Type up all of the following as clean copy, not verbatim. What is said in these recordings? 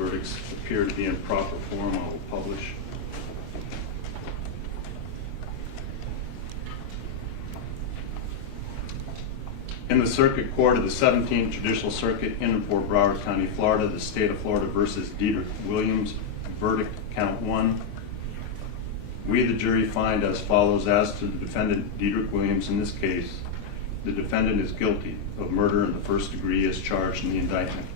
verdicts appear to be in proper form, I will publish. In the Circuit Court of the 17th Judicial Circuit in Fort Broward County, Florida, the State of Florida versus Dedrick Williams, verdict count 1. We, the jury, find as follows: as to the defendant Dedrick Williams in this case, the defendant is guilty of murder in the first degree as charged in the indictment.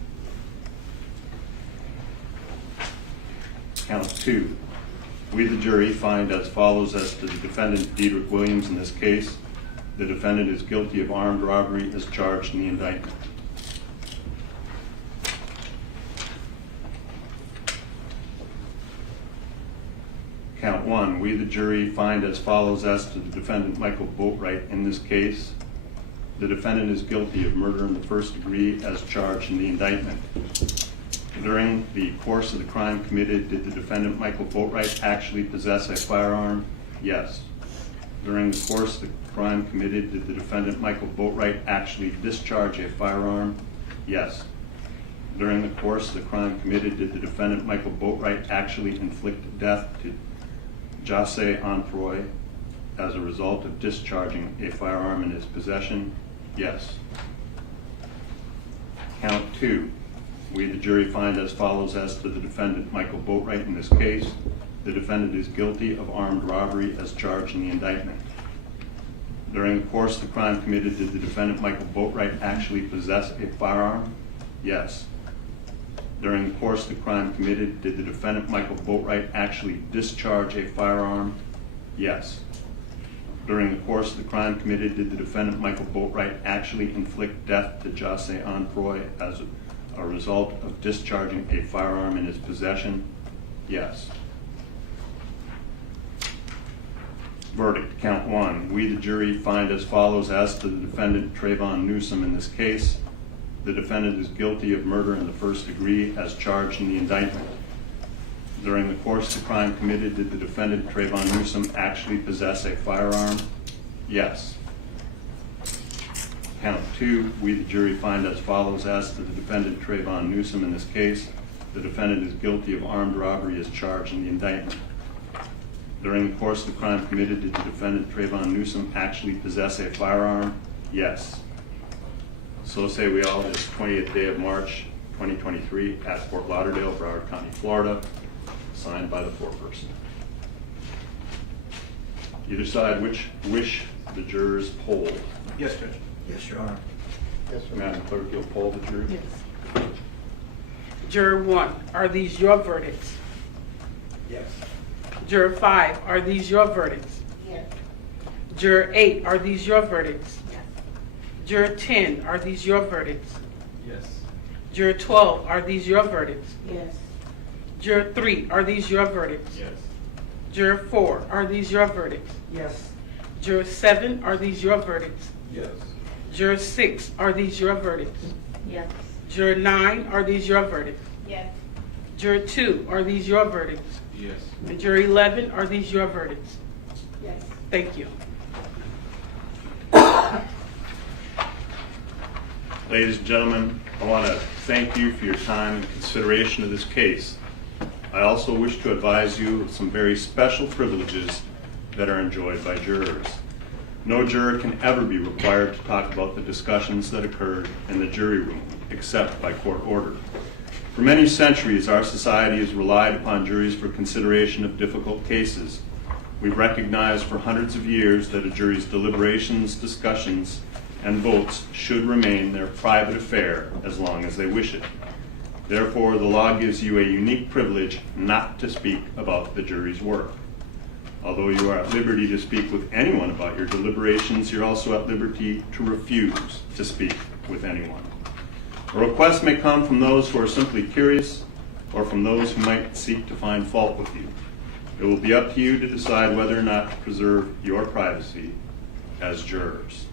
Count 2. We, the jury, find as follows: as to the defendant Dedrick Williams in this case, the defendant is guilty of armed robbery as charged in the indictment. Count 1. We, the jury, find as follows: as to the defendant Michael Boatwright in this case, the defendant is guilty of murder in the first degree as charged in the indictment. During the course of the crime committed, did the defendant Michael Boatwright actually possess a firearm? Yes. During the course of the crime committed, did the defendant Michael Boatwright actually discharge a firearm? Yes. During the course of the crime committed, did the defendant Michael Boatwright actually inflict death to Jahseh Onfroy as a result of discharging a firearm in his possession? Yes. Count 2. We, the jury, find as follows: as to the defendant Michael Boatwright in this case, the defendant is guilty of armed robbery as charged in the indictment. During the course of the crime committed, did the defendant Michael Boatwright actually possess a firearm? Yes. During the course of the crime committed, did the defendant Michael Boatwright actually discharge a firearm? Yes. During the course of the crime committed, did the defendant Michael Boatwright actually inflict death to Jahseh Onfroy as a result of discharging a firearm in his possession? Yes. Verdict, count 1. We, the jury, find as follows: as to the defendant Trayvon Newsome in this case, the defendant is guilty of murder in the first degree as charged in the indictment. During the course of the crime committed, did the defendant Trayvon Newsome actually possess a firearm? Yes. Count 2. We, the jury, find as follows: as to the defendant Trayvon Newsome in this case, the defendant is guilty of armed robbery as charged in the indictment. During the course of the crime committed, did the defendant Trayvon Newsome actually possess a firearm? Yes. So say we all, this 20th day of March 2023 at Fort Lauderdale, Broward County, Florida, signed by the foreperson. You decide which wish the jurors polled. Yes, Judge. Yes, Your Honor. Yes, sir. Madam Clerk, you'll poll the jury. Yes. Juror 1, are these your verdicts? Yes. Juror 5, are these your verdicts? Yes. Juror 8, are these your verdicts? Yes. Juror 10, are these your verdicts? Yes. Juror 12, are these your verdicts? Yes. Juror 3, are these your verdicts? Yes. Juror 4, are these your verdicts? Yes. Juror 7, are these your verdicts? Yes. Juror 6, are these your verdicts? Yes. Juror 9, are these your verdicts? Yes. Juror 2, are these your verdicts? Yes. And Juror 11, are these your verdicts? Yes. Thank you. Ladies and gentlemen, I want to thank you for your time and consideration of this case. I also wish to advise you of some very special privileges that are enjoyed by jurors. No juror can ever be required to talk about the discussions that occurred in the jury room, except by court order. For many centuries, our society has relied upon juries for consideration of difficult cases. We've recognized for hundreds of years that a jury's deliberations, discussions, and votes should remain their private affair as long as they wish it. Therefore, the law gives you a unique privilege not to speak about the jury's work. Although you are at liberty to speak with anyone about your deliberations, you're also at liberty to refuse to speak with anyone. A request may come from those who are simply curious or from those who might seek to find fault with you. It will be up to you to decide whether or not to preserve your privacy as jurors.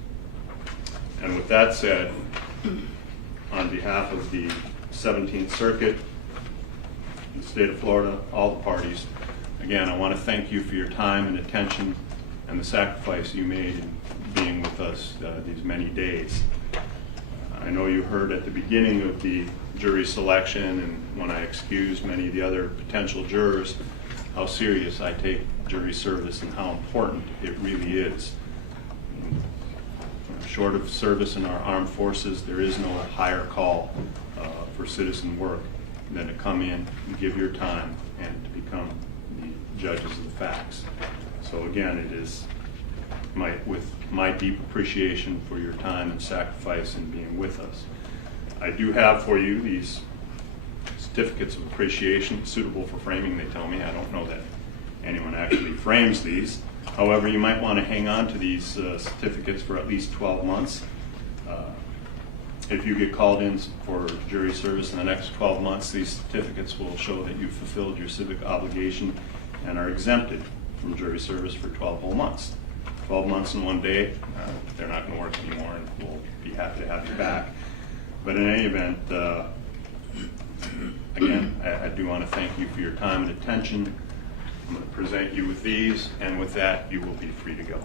And with that said, on behalf of the 17th Circuit, the state of Florida, all the parties, again, I want to thank you for your time and attention and the sacrifice you made in being with us these many days. I know you heard at the beginning of the jury selection and when I excused many of the other potential jurors how serious I take jury service and how important it really is. Short of service in our armed forces, there is no higher call for citizen work than to come in and give your time and to become the judges of the facts. So again, it is with my deep appreciation for your time and sacrifice in being with us. I do have for you these certificates of appreciation suitable for framing, they tell me. I don't know that anyone actually frames these. However, you might want to hang on to these certificates for at least 12 months. If you get called in for jury service in the next 12 months, these certificates will show that you've fulfilled your civic obligation and are exempted from jury service for 12 whole months. 12 months and 1 day, they're not going to work anymore, and we'll be happy to have you back. But in any event, again, I do want to thank you for your time and attention. I'm going to present you with these, and with that, you will be free to go.